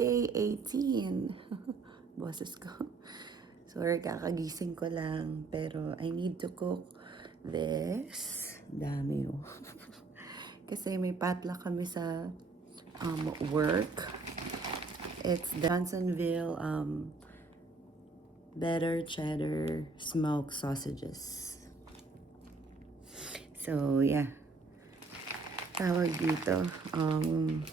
day 18. Boses ko. Sorry, kakagising ko lang. Pero I need to cook this. Dami oh. Kasi may potluck kami sa work. It's the Johnsonville Better Cheddar Smoked Sausages. So, yeah. Tawag dito.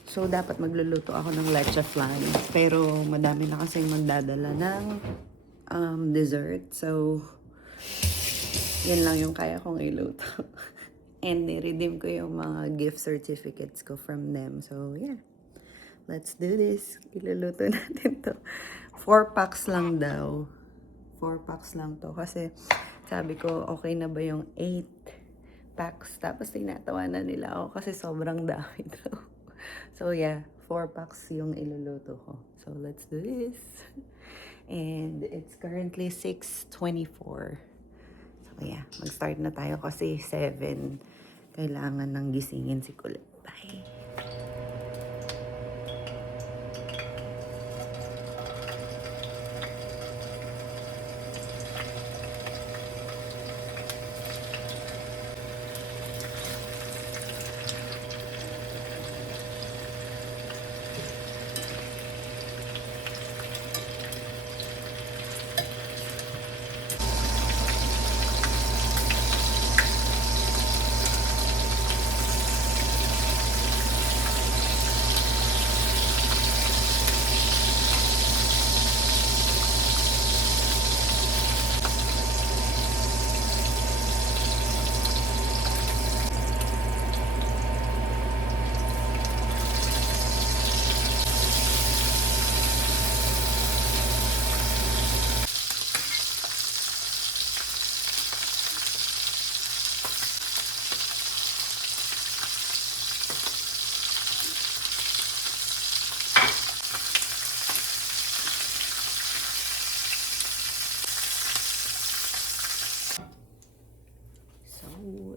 So, dapat magluluto ako ng leche flan. Pero, madami na kasing magdadala ng dessert. So, yan lang yung kaya kong iluto. And, ni-redeem ko yung mga gift certificates ko from them. So, yeah. Let's do this. Iluluto natin to. 4 packs lang daw. 4 packs lang to. Kasi, sabi ko, okay na ba yung 8 packs. Tapos tinatawa na nila ako kasi sobrang dami daw. So yeah, 4 packs yung iluluto ko. So let's do this. And it's currently 6:24. So yeah, mag-start na tayo kasi 7. Kailangan nang gisingin si Kulit. Bye!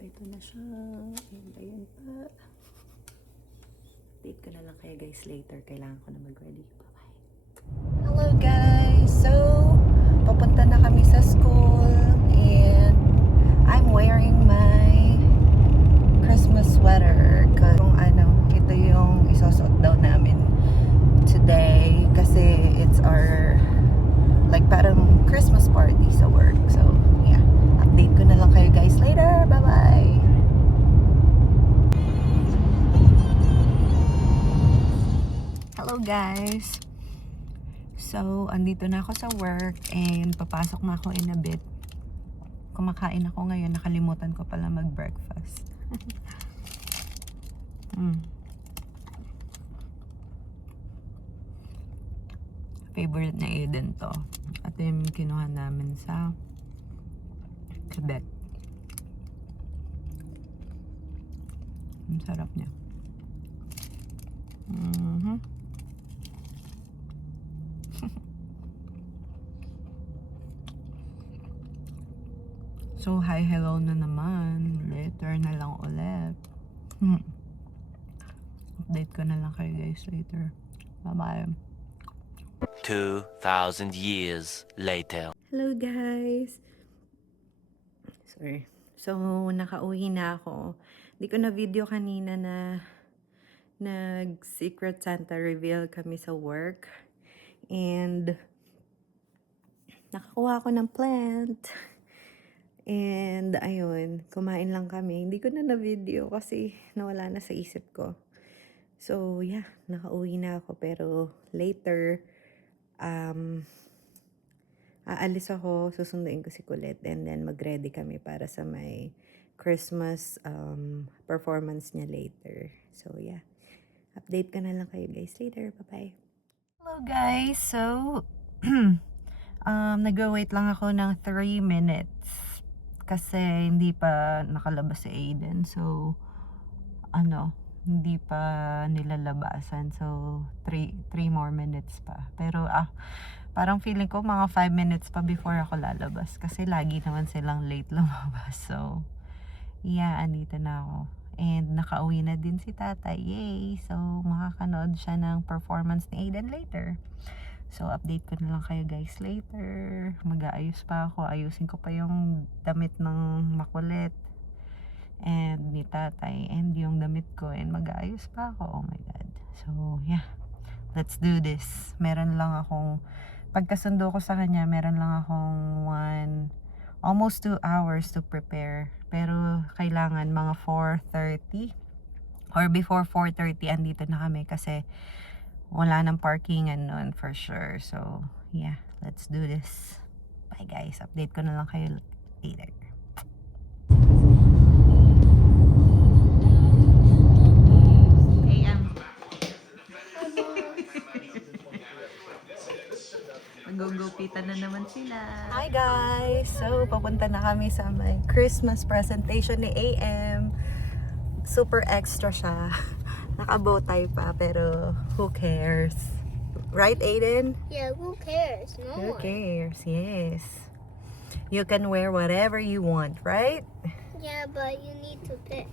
Ito na siya. Ayan pa. Update ko na lang kayo guys later. Kailangan ko na mag-ready. Bye-bye. Hello guys! So, papunta na kami sa school and I'm wearing my Christmas sweater. Kung ito yung isusuot daw namin today kasi it's our like parang Christmas party sa work. So, yeah. Update ko na lang kayo guys later. Bye-bye! Hello guys! So, andito na ako sa work and papasok na ako in a bit. Kumakain ako ngayon. Nakalimutan ko pala mag-breakfast. Favorite na Eden to. At yung kinuha namin sa Quebec. Ang sarap niya. So, hi, hello na naman. Later na lang ulit. Update ko na lang kayo guys later. Bye-bye. 2,000 years later. Hello guys! Sorry. So, nakauwi na ako. Hindi ko na video kanina na nag-Secret Santa reveal kami sa work. And nakakuha ako ng plant. And ayun, kumain lang kami. Hindi ko na video kasi nawala na sa isip ko. So, yeah, nakauwi na ako. Pero later, aalis ako, susunduin ko si Kulit, and then mag-ready kami para sa may Christmas performance niya later. So, yeah. Update ko na lang kayo guys later. Bye-bye. Hello guys! So, nag-wait lang ako ng 3 minutes kasi hindi pa nakalabas si Aiden. So, hindi pa nilalabasan. So, 3 more minutes pa. Pero, parang feeling ko mga 5 minutes pa before ako lalabas. Kasi lagi naman silang late lumabas. So, yeah, andito na ako. And nakauwi na din si tatay. Yay! So, makakanood siya ng performance ni Aiden later. So, update ko na lang kayo guys later. Mag-aayos pa ako. Ayusin ko pa yung damit ng makulit. And ni tatay. And yung damit ko. And mag-aayos pa ako. Oh my God. So, yeah. Let's do this. Meron lang akong, pagkasundo ko sa kanya, meron lang akong almost 2 hours to prepare. Pero kailangan mga 4:30 or before 4:30 andito na kami kasi wala nang parkingan nun for sure. So, yeah, let's do this. Bye guys. Update ko na lang kayo later. Magugupitan na naman sila. Hi guys! So, papunta na kami sa my Christmas presentation ni AM. Super extra siya. Naka-bow tie pa, pero who cares? Right, Aiden? Yeah, who cares? No Who one. cares? Yes. You can wear whatever you want, right? Yeah, but you need to pick.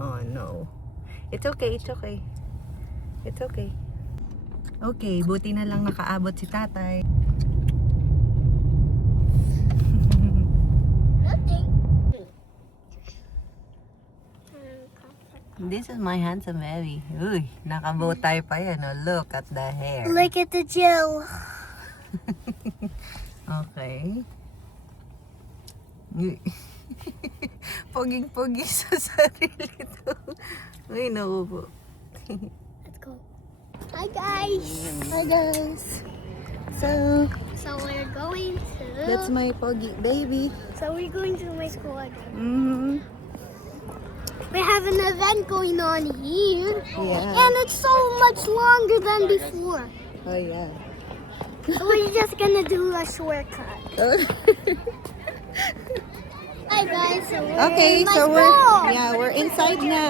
Oh no. It's okay, it's okay. It's okay. Okay, buti na lang nakaabot si tatay. Nothing. This is my handsome baby. Uy, nakabow tie pa yan. Oh. Look at the hair. Look at the gel. Okay. Uy. Poging-pogi sa sarili to. Uy, naku po. Let's go. Hi guys. Hi guys. So, we're going to. that's my pogi baby. So we're going to my school again. Mm-hmm. We have an event going on here, Yeah. and it's so much longer than before. Oh, yeah. So we're just gonna do a shortcut. Hi guys. So we're Okay, in my so school. we're inside na.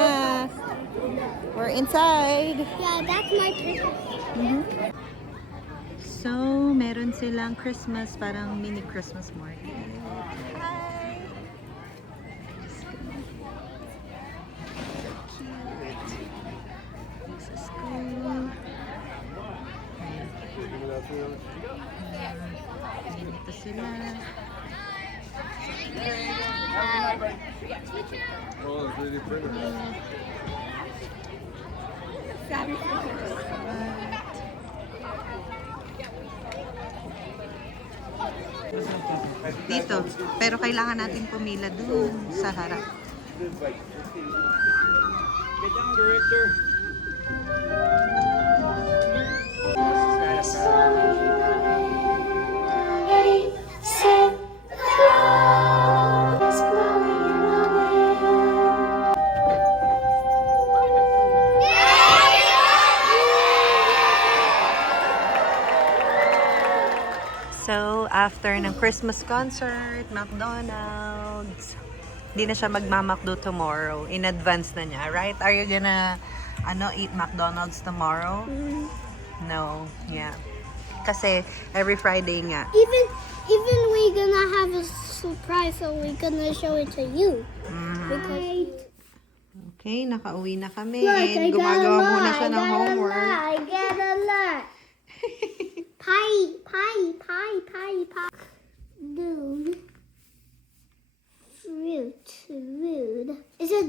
We're inside. Yeah, that's my picture. So, meron silang Christmas, parang mini Christmas market. Hi! So cute. This is cool. Dito sila. Dito. Pero kailangan natin pumila dun sa harap. Get down, director. Ready, set, go. It's blowing in the wind. So, after ng Christmas concert, McDonald's, hindi na siya magmamakdo tomorrow. In advance na niya, right? Are you gonna, eat McDonald's tomorrow? No, yeah. Kasi, every Friday nga. Even we gonna have a surprise, so we gonna show it to you. Because Okay, nakauwi na kami. look, I got a Gumagawa lot. muna siya ng homework. I got a lot. Pie. Dude. Fruit. Is it?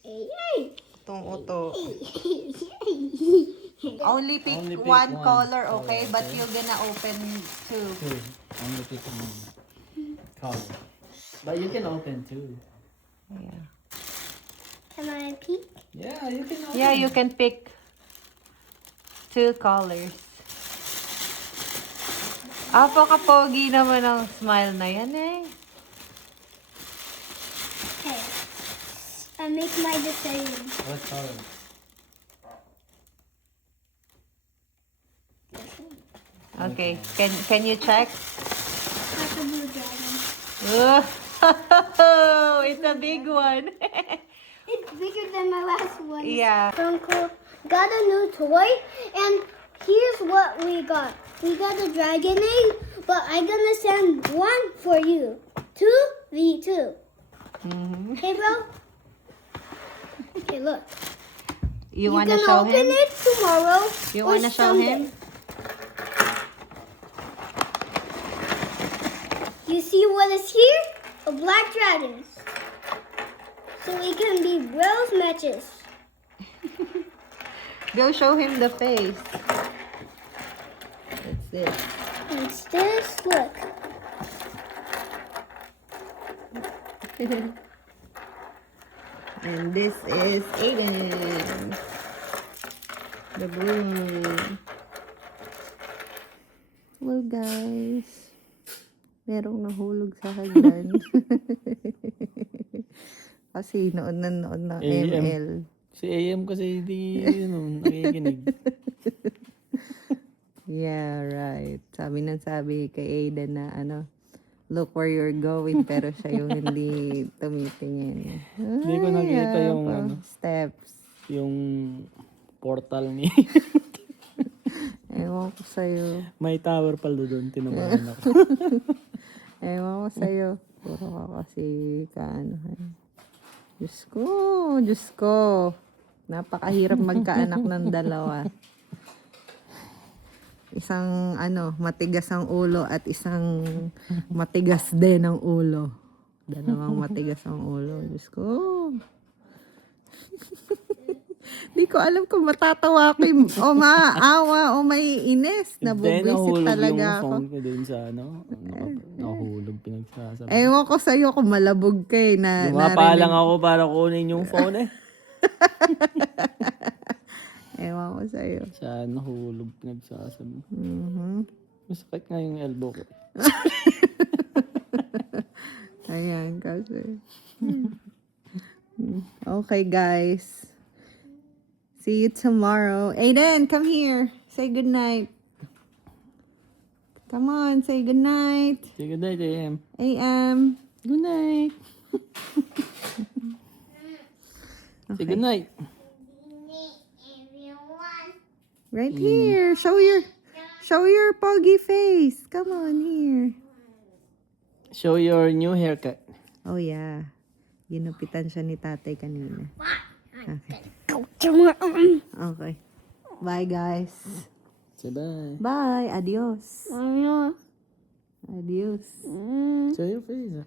Hey. Itong uto. Hey. Only pick, Only pick one one color, color, okay? But okay. you're gonna open two. Two. Only pick one color. But you can open two. Yeah. Can I peek? Yeah, you can open. Yeah, you can pick two colors. Apaka-pogi naman ang smile na yan eh. Okay. I make my decision. What color? Okay, can you check? That's a blue dragon. Oh, it's a big one. It's bigger than my last one. Yeah. Uncle got a new toy, and here's what we got. We got a dragon egg, but I'm gonna send one for you. 2v2. Hey, bro. Okay, look. You You wanna can show open him? it tomorrow. You or wanna show someday. him? You see what is here? A black dragon. So it can be Will's matches. Go show him the face. That's it. It's this. Look. And this is Aiden. The broom. Hello guys. Merong nahulog sa hagdan. Kasi noon na AM. ML. Si AM kasi hindi nakikinig. Yeah, right. Sabi kay Aiden na look where you're going, pero siya yung hindi tumitingin. Hindi ko nakita Ay, yung apa, steps. yung portal ni Ewan ko sa'yo. may tower pala doon, tinamaan ako. Ewan ko sa'yo. Puro ka kasi kaanohan. Diyos ko. Napakahirap magkaanak ng dalawa. Isang matigas ang ulo at isang matigas din ang ulo. Dalawang matigas ang ulo. Diyos ko. Di ko alam kung matatawa ko o maaawa o maiinis. Nabubwisit talaga yung ako. phone ko doon sa nahulog pinagsasabi. Ewan ko sa'yo kung malabog ka eh. Lumapa lang ako para kunin yung phone eh. Ewan ko sa'yo. Sa nahulog pinagsasabi. Mhm. Masakit nga yung elbow ko. Ayan kasi. Okay guys. See you tomorrow. Aiden, come here. Say good night. Come on, say good night. Say good night, AM. AM. Good night. Say good night. Right here. Show your poggy face. Come on here. Show your new haircut. Oh yeah. Ginupitan siya ni tatay kanina. Go tomorrow. Okay. Bye guys. Say bye. Bye. Adios. I know. Adios. Show your face.